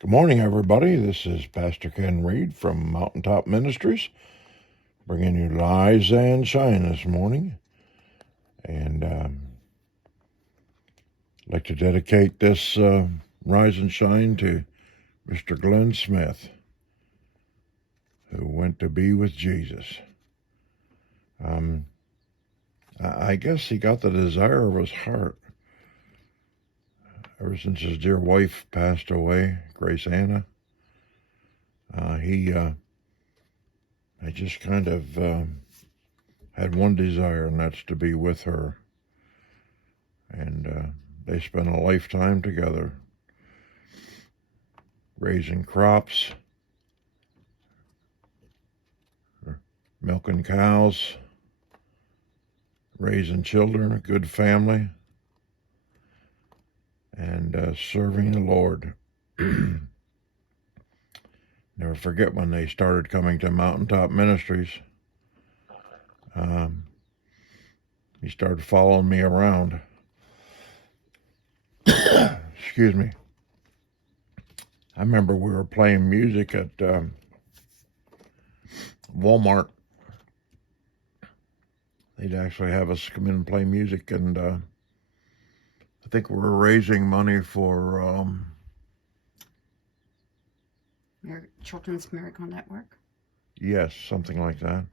Good morning, everybody. This is Pastor Ken Reid from Mountaintop Ministries, bringing you Rise and Shine this morning. And I'd like to dedicate this Rise and Shine to Mr. Glenn Smith, who went to be with Jesus. I guess he got the desire of his heart. Ever since his dear wife passed away, Grace Anna, I just kind of had one desire, and that's to be with her. And they spent a lifetime together, raising crops, milking cows, raising children, a good family, and serving the Lord. Never forget when they started coming to Mountaintop Ministries. He started following me around. Excuse me. I remember we were playing music at Walmart. They'd actually have us come in and play music, and I think we were raising money for Children's Miracle Network. Yes, something like that.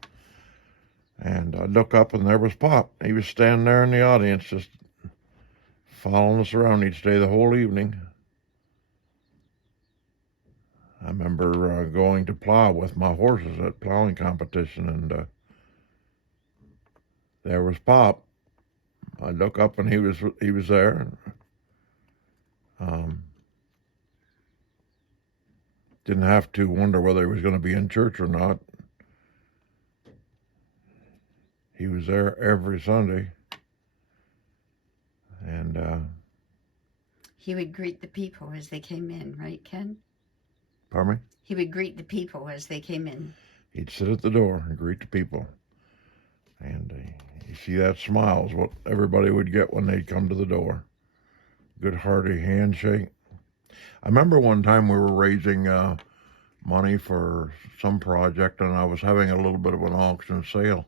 And I look up, and there was Pop. He was standing there in the audience, just following us around. He'd stay the whole evening. I remember going to plow with my horses at plowing competition, and there was Pop. I look up, and he was there. Didn't have to wonder whether he was going to be in church or not. He was there every Sunday, and he would greet the people as they came in, right, Ken? Pardon me? He would greet the people as they came in. He'd sit at the door and greet the people. And you see, that smile is what everybody would get when they'd come to the door. Good hearty handshake. I remember one time we were raising money for some project, and I was having a little bit of an auction sale,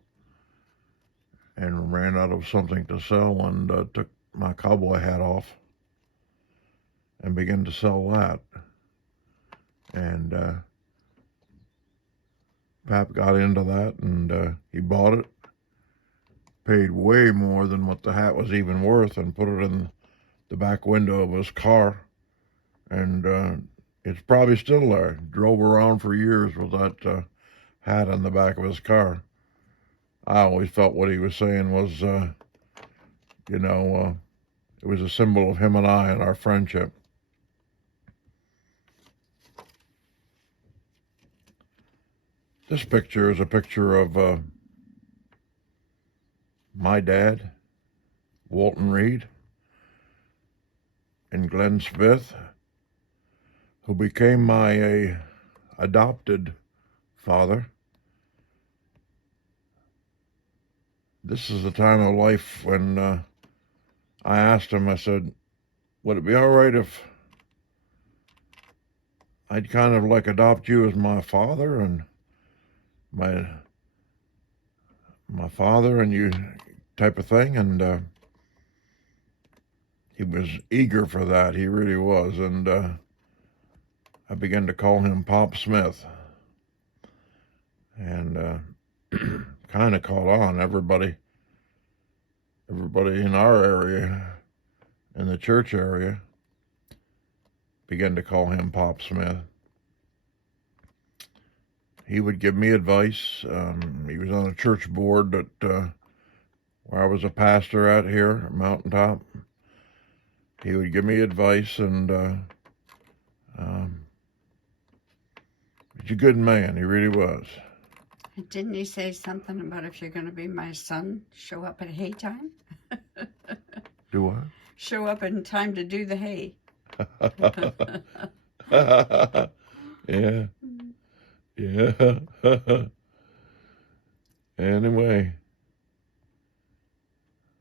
and ran out of something to sell, and took my cowboy hat off and began to sell that. And Pap got into that, and he bought it, paid way more than what the hat was even worth, and put it in the back window of his car. And it's probably still there. Drove around for years with that hat on the back of his car. I always felt what he was saying was, it was a symbol of him and I and our friendship. This picture is a picture of my dad, Walton Reid, and Glenn Smith, who became my adopted father. This is the time of life when I asked him, I said, would it be all right if I'd kind of like adopt you as my father and my father and you type of thing? And he was eager for that. He really was. And I began to call him Pop Smith. And kind of caught on. Everybody in our area, in the church area, began to call him Pop Smith. He would give me advice. He was on a church board that where I was a pastor at here at Mountaintop. He would give me advice, and he's a good man. He really was. Didn't he say something about if you're going to be my son, show up at hay time? Do what? Show up in time to do the hay. Yeah. Yeah. Anyway,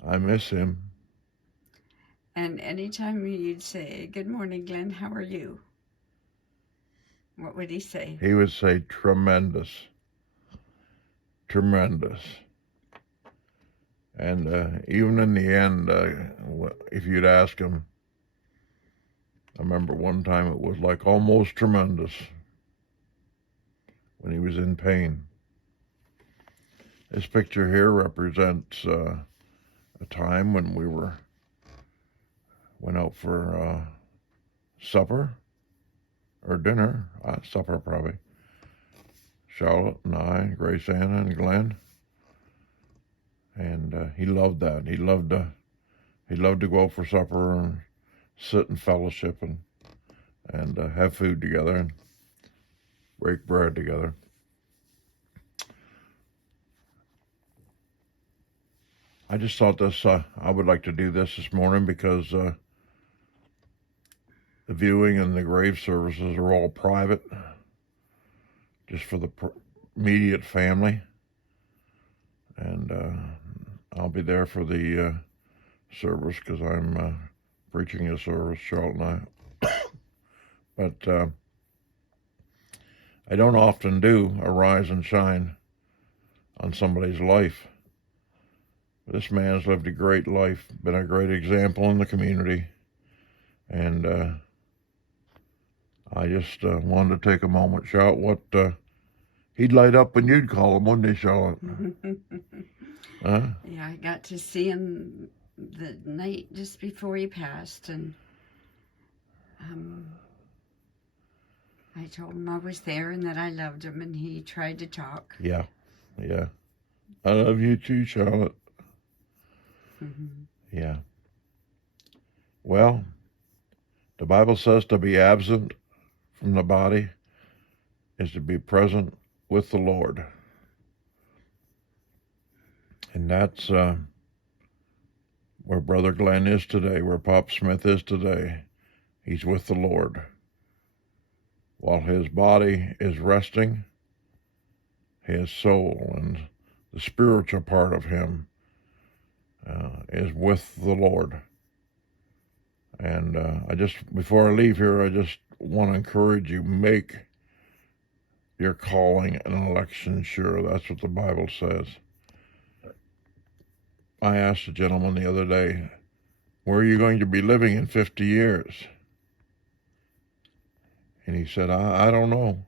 I miss him. And anytime you'd say, good morning, Glenn, how are you? What would he say? He would say, tremendous, tremendous. And even in the end, if you'd ask him, I remember one time it was like almost tremendous when he was in pain. This picture here represents a time when we went out for supper or dinner, supper probably. Charlotte and I, Grace Anna and Glenn, and he loved that. He loved to go out for supper and sit and fellowship and have food together and break bread together. I just thought I would like to do this morning because the viewing and the grave services are all private, just for the immediate family. And I'll be there for the service because I'm preaching a service, Charlotte and I. But I don't often do a rise and shine on somebody's life. This man's lived a great life, been a great example in the community, and I just wanted to take a moment, shout what he'd light up when you'd call him, wouldn't he, Charlotte? Huh? Yeah, I got to see him the night just before he passed, and I told him I was there and that I loved him, and he tried to talk. Yeah. I love you too, Charlotte. Yeah. Well, the Bible says to be absent from the body is to be present with the Lord. And that's where Brother Glenn is today, where Pop Smith is today. He's with the Lord. While his body is resting, his soul and the spiritual part of him is with the Lord. And before I leave here, I just want to encourage you, make your calling and election sure. That's what the Bible says. I asked a gentleman the other day, where are you going to be living in 50 years? And he said, I don't know.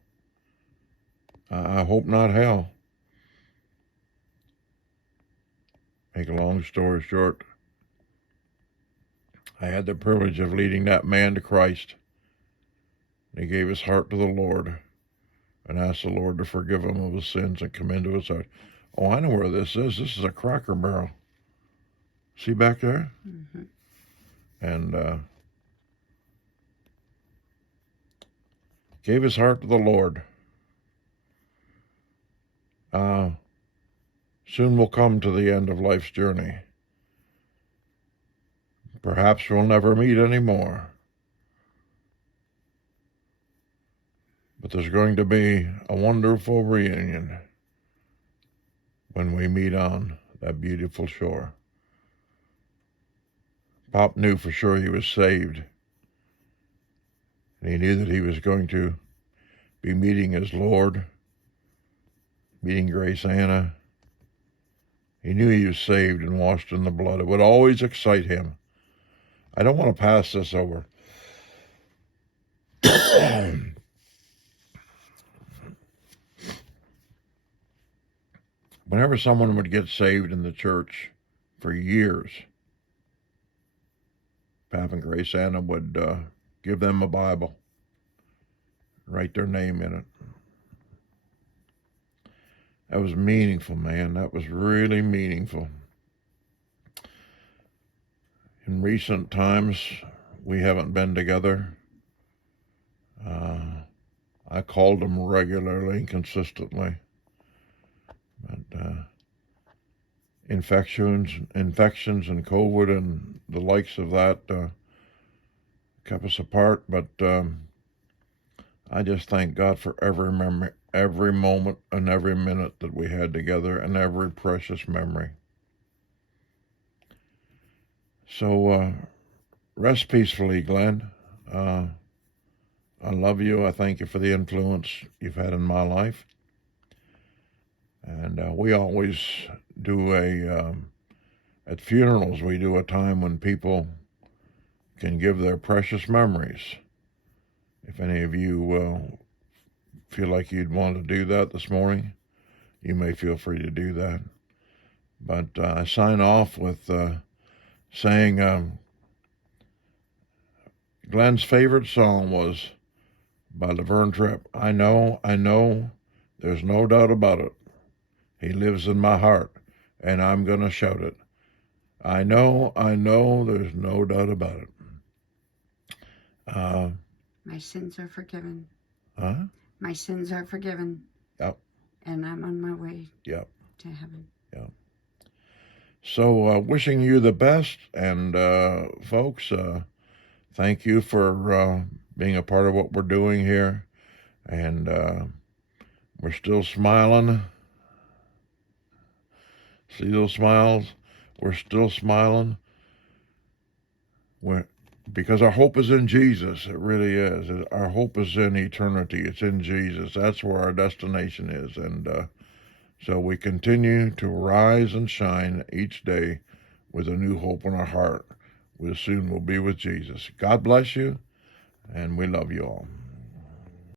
I hope not hell. Make a long story short, I had the privilege of leading that man to Christ. He gave his heart to the Lord and asked the Lord to forgive him of his sins and come into his heart. Oh, I know where this is. This is a Cracker Barrel. See back there? Mm-hmm. And gave his heart to the Lord. Soon we'll come to the end of life's journey. Perhaps we'll never meet anymore. But there's going to be a wonderful reunion when we meet on that beautiful shore. Pop knew for sure he was saved. And he knew that he was going to be meeting his Lord, meeting Grace Anna. He knew he was saved and washed in the blood. It would always excite him. I don't want to pass this over. Whenever someone would get saved in the church for years, Pap and Grace Anna would give them a Bible, write their name in it. That was meaningful, man. That was really meaningful. In recent times, we haven't been together. I called them regularly and consistently. But infections and COVID and the likes of that kept us apart. But I just thank God for every moment and every minute that we had together and every precious memory. So rest peacefully, Glenn. I I love you. I thank you for the influence you've had in my life. And we always do at funerals, we do a time when people can give their precious memories. If any of you feel like you'd want to do that this morning, you may feel free to do that. But I sign off with saying Glenn's favorite song was by Laverne Tripp. I know, there's no doubt about it. He lives in my heart, and I'm going to shout it. I know, there's no doubt about it. My sins are forgiven. Huh? My sins are forgiven. Yep. And I'm on my way Yep. to heaven. Yep. So wishing you the best, and folks, thank you for being a part of what we're doing here. And we're still smiling. See those smiles? We're still smiling. Because our hope is in Jesus. It really is. Our hope is in eternity. It's in Jesus. That's where our destination is. And so we continue to rise and shine each day with a new hope in our heart. We soon will be with Jesus. God bless you, and we love you all.